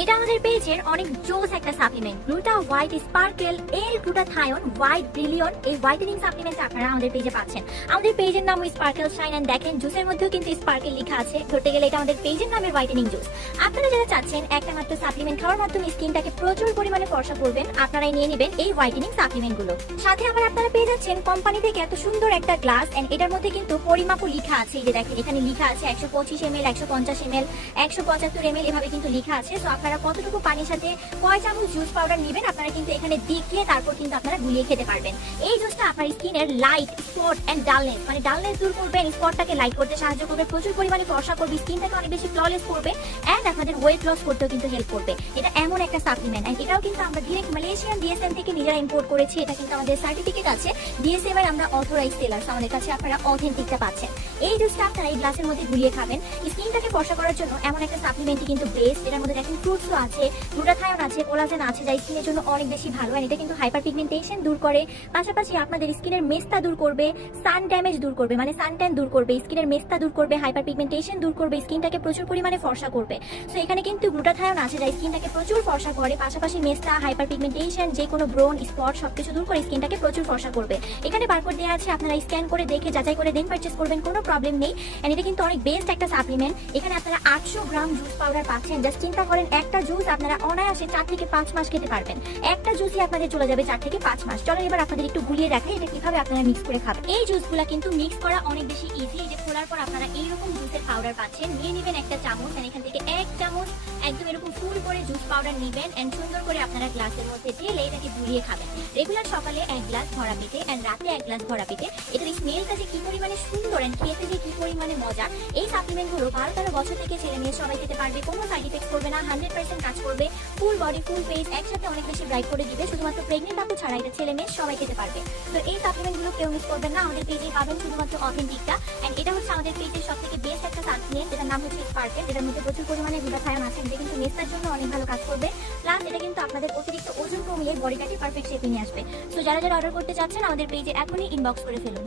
এটা আমাদের পেজের অনেক জোস একটা সাপ্লিমেন্ট, গ্লুটা হোয়াইট স্পার্কেল এল গ্লুটাথায়ন হোয়াইট ব্রিলিয়ন। এই হোয়াইটেনিং সাপ্লিমেন্ট আপনারা আমাদের পেজে পাচ্ছেন। আমাদের পেজের নাম স্পার্কেল শাইন, এন্ড দেখেন জুসের মধ্যেও কিন্তু স্পার্কেল লেখা আছে। ধরতে গেলে এটা আমাদের পেজের নামের হোয়াইটেনিং জুস। আপনারা যারা চাচ্ছেন একটা মাত্র সাপ্লিমেন্ট খাওয়ার মাধ্যমে স্কিনটাকে প্রচুর পরিমাণে ফর্সা করবেন, আপনারাই নিয়ে নেবেন এই হোয়াইটেনিং সাপ্লিমেন্ট গুলো। সাথে আবার আপনারা পেয়ে যাচ্ছেন কোম্পানি থেকে এত সুন্দর একটা গ্লাস, এন্ড এটার মধ্যে কিন্তু পরিমাপও লেখা আছে। এই যে দেখেন এখানে লেখা আছে 125 ml, 150 ml, 175 ml এভাবে কিন্তু লেখা আছে। তো আপনারা কতটুকু পানির সাথে কয় চামচ জুস পাউডার নেবেন আপনারা কিন্তু এখানে দেখিয়ে তারপর কিন্তু আপনারা গুলিয়ে খেতে পারবেন। এই জুসটা আপনার স্কিনের লাইট স্পট এন্ড ডালনেস, মানে ডালনেস দূর করবে, স্পটটাকে লাইট করতে সাহায্য করবে, প্রচুর পরিমাণে ফর্সা করবে, স্কিনটাকে অনেক বেশি ফ্ললেস করবে, এন্ড আপনাদের ওয়েট লস করতেও কিন্তু হেল্প করবে। এটা এমন একটা সাপ্লিমেন্ট, এন্ড এটাও কিন্তু আমরা ডিরেক্ট মালয়েশিয়ান ডিএসএম থেকে নিজেরা ইম্পোর্ট করেছি। এটা কিন্তু আমাদের সার্টিফিকেট আছে ডিএসএম এর, আমরা অথরাইজ সেলার, আমাদের কাছে আপনারা অথেন্টিকটা পাচ্ছেন। এই জুসটা আপনারা এই গ্লাসের মধ্যে গুলিয়ে খাবেন। স্কিনটাকে ফর্সা করার জন্য এমন একটা সাপ্লিমেন্টই কিন্তু বেস্ট। এটার মধ্যে দেখেন ফ্রুটসও আছে, গ্লুটাথায়ন আছে, কোলাজেন আছে, যা স্কিনের জন্য অনেক বেশি ভালো। আর এটা কিন্তু হাইপার পিগমেন্টেশন দূর করে, পাশাপাশি আপনাদের স্কিনের মেস্তা দূর করবে, সান ড্যামেজ দূর করবে, মানে সান ট্যান দূর করবে, স্কিনের মেস্তা দূর করবে, হাইপার পিগমেন্টেশন দূর করবে, স্কিনটাকে প্রচুর পরিমাণে ফর্সা করবে। সো এখানে কিন্তু গ্লুটাথায়ন আছে যা স্কিনটাকে প্রচুর ফর্সা করে, পাশাপাশি মেস্তা, হাইপার পিগমেন্টেশন, যে কোনো ব্রন স্পট সবকিছু দূর করে স্কিনটাকে প্রচুর ফর্সা করবে। এখানে বারকোড দেওয়া আছে, আপনারা স্ক্যান করে দেখে যাচাই করে দেন পারচেজ করবেন, কোনো প্রবলেম নেই। এন্ড এটা কিন্তু অনেক বেস্ট একটা সাপ্লিমেন্ট। এখানে আপনারা 800 গ্রাম জুস পাউডার পাচ্ছেন। জাস্ট চিন্তা করেন একটা জুস আপনারা অনায়াসে 4 থেকে 5 মাস খেতে পারবেন। একটা জুসই আপনাদের চলে যাবে 4 থেকে 5 মাস। চলো এবার আপনাদের একটু গুলিয়ে দেখাই এটা কিভাবে আপনারা মিক্স করে খাবেন। এই জুসগুলা কিন্তু মিক্স করা অনেক বেশি ইজি। এই যে খোলার পর আপনারা এইরকম জুসের পাউডার পাচ্ছেন। নিয়ে নেবেন একটা চামচ, আর এখান থেকে 1 চামচ একদম এরকম ফুল করে জুস পাউডার নেবেন, এন্ড সুন্দর করে আপনারা গ্লাসের মধ্যে ঢেলে এটাকে গুলিয়ে খাবেন। রেগুলার সকালে 1 গ্লাস ভরা পেটে, এন্ড রাতে 1 গ্লাস ভরা পেটে। এটার স্মেলটা যে কি পরিমাণে সুন্দর, এন্ড খেতে যে কি পরিমাণে মজা। এই সাপ্লিমেন্টগুলো 12-13 বছর থেকে ছেলে মেয়ে সবাই খেতে পারবে, কোনো সাইড ইফেক্ট করবে না, 100% কাজ করবে, ফুল বডি ফুল ফেস একসাথে অনেক বেশি ব্রাইট করে দিবে। শুধুমাত্র প্রেগনেন্ট আপু ছাড়া এটা ছেলে মেয়ে সবাই খেতে পারবে। তো এই সাপ্লিমেন্টগুলো কেউ মিস করবেন না, আমাদের পেজে পাবেন শুধুমাত্র অথেন্টিকটা। এন্ড এটা হচ্ছে আমাদের পেজের সবথেকে বেস্ট একটা সাপ্লিমেন্ট, যেটার নাম হচ্ছে স্পার্কেল। এটার মধ্যে প্রচুর পরিমাণে গ্লুটাথায়ন আছে, যেটা কিন্তু মেস্তার জন্য অনেক ভালো কাজ করবে। প্লাস এটা কিন্তু আপনাদের অতিরিক্ত ওজন কমিয়ে বডিটাকে পারফেক্ট শেপে নিয়ে আসবে। তো যারা যারা অর্ডার করতে চাচ্ছেন আমাদের পেজে এখনই ইনবক্স করে ফেলুন।